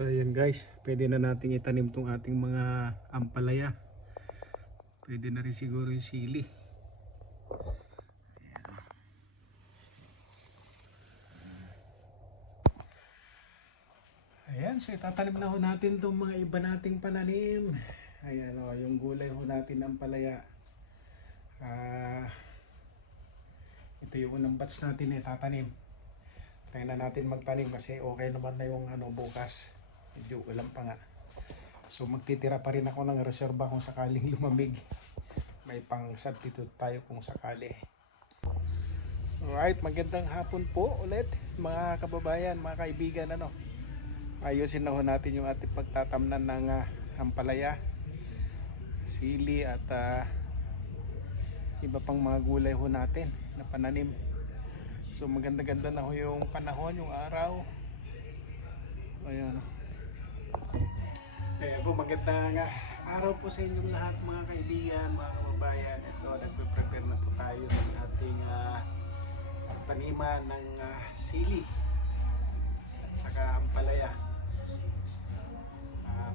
So ayan guys, pwede na nating itanim tong ating mga ampalaya. Pwede na rin siguro yung sili. Ayan, so itatanim na ho natin tong mga iba nating pananim. Ayan o, yung gulay ho natin ampalaya. Ito yung unang batch natin itatanim. Try na natin magtanim kasi okay naman na yung bukas. Medyo ulam pa nga. So magtitira pa rin ako ng reserba kung sakaling lumamig. May pang substitute tayo kung sakali. Alright, magandang hapon po ulit mga kababayan, mga kaibigan. Ayusin na ho natin yung ating pagtatamnan ng ampalaya, sili at iba pang mga gulay ho natin na pananim. So maganda-ganda na ho yung panahon, yung araw. Ayan. Ayan po, magandang araw po sa inyong lahat mga kaibigan, mga kababayan. Ito, nagpe-prepare na po tayo ng ating taniman ng sili at saka ampalaya.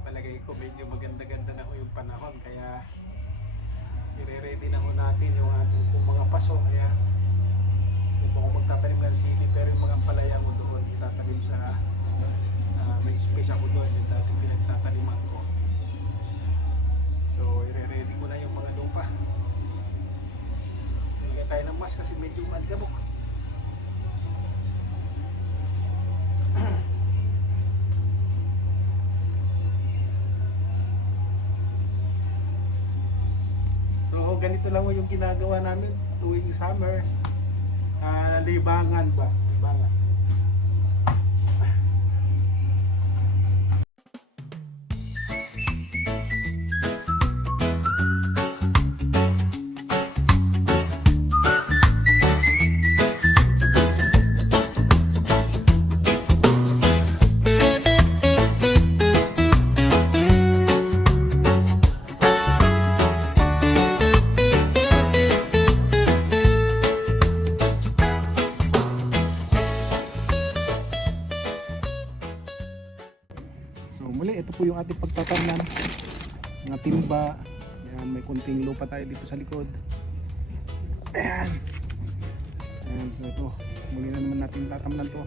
Palagay ko medyo maganda-ganda na ho yung panahon, kaya i-ready na ho natin yung ating mga paso. Kaya hindi po ako magtatanim ng sili, pero yung mga ampalaya ko doon itatanim sa may space ako doon, yung dating pinagtataniman ko. So i-ready ko na yung mga lupa. Nilagay tayo ng mask kasi medyo maligabok. So ganito lang yung ginagawa namin tuwing summer. Libangan ba? Libangan. Muli, ito po yung ating pagtatamnan, mga timba. Ayan, may kunting lupa tayo dito sa likod. Ayan. Ayan, so ito, muli na naman natin tatamnan to.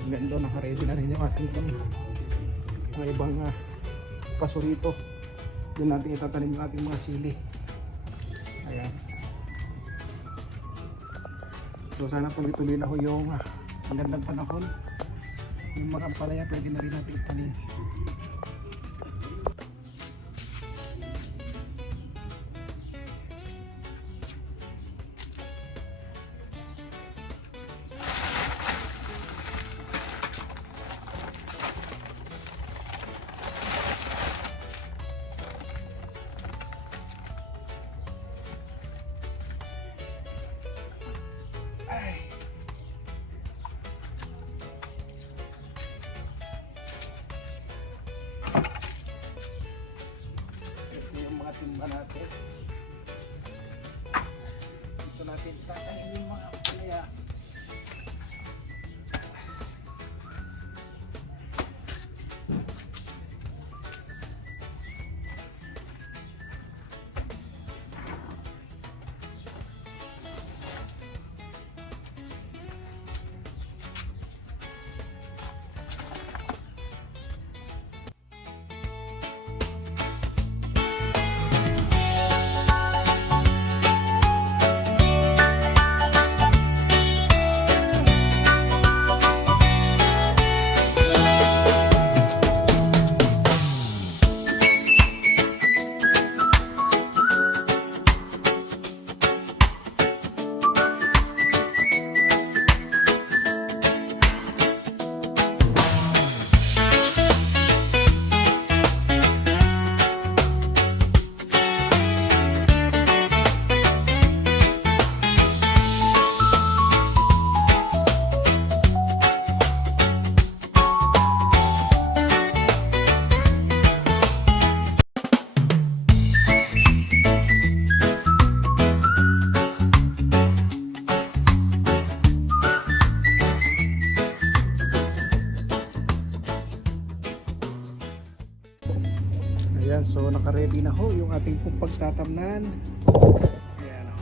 Hanggang doon, naka-ready na rin yung ating mga ibang paso rito. Doon natin itatanim yung ating mga sili. Ayan. So sana tuloy-tuloy na ho yung magandang panahon. Yung mga ampalaya pwede na rin natin itanim. Ay. Ayan, so naka-ready na ho yung ating pong pagtatamnan. Ayan o.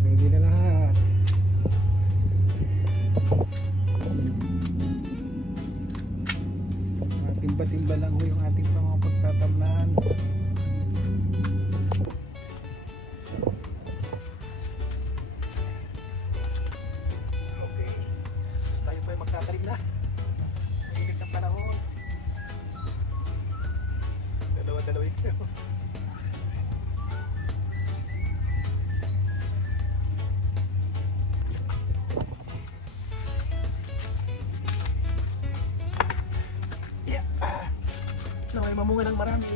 Ready na lahat. Timba-timba lang ho yung ating mga pagtatamnan. Okay, tayo pa yung magtatalim na. Mainit ang panahon. Dalawa-dalawa yun. Na may mamunga ng marami.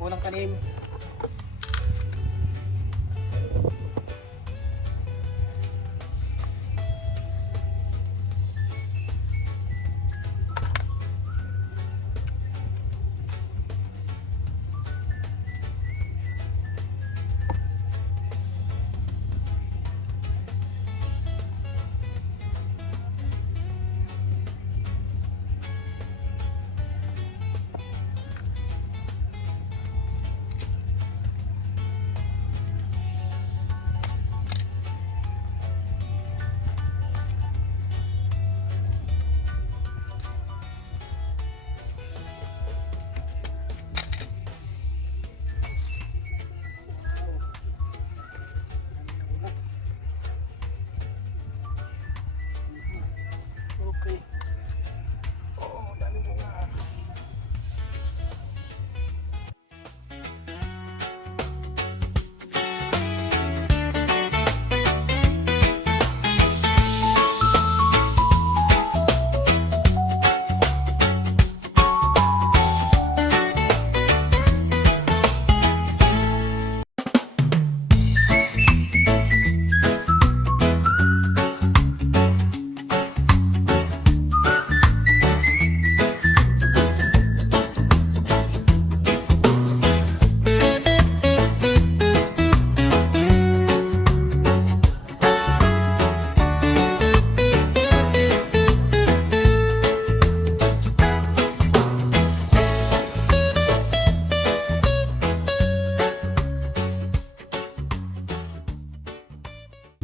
Unang tanim. Okay. Oh, dami mo nga.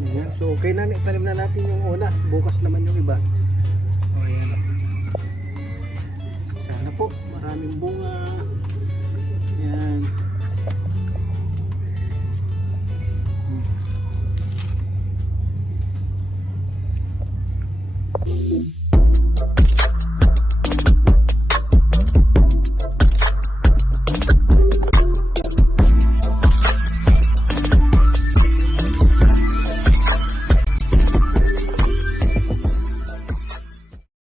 Ayan, so okay na, itanim na natin yung una. Bukas naman yung iba. O ayan. Sana po maraming bunga. Ayan.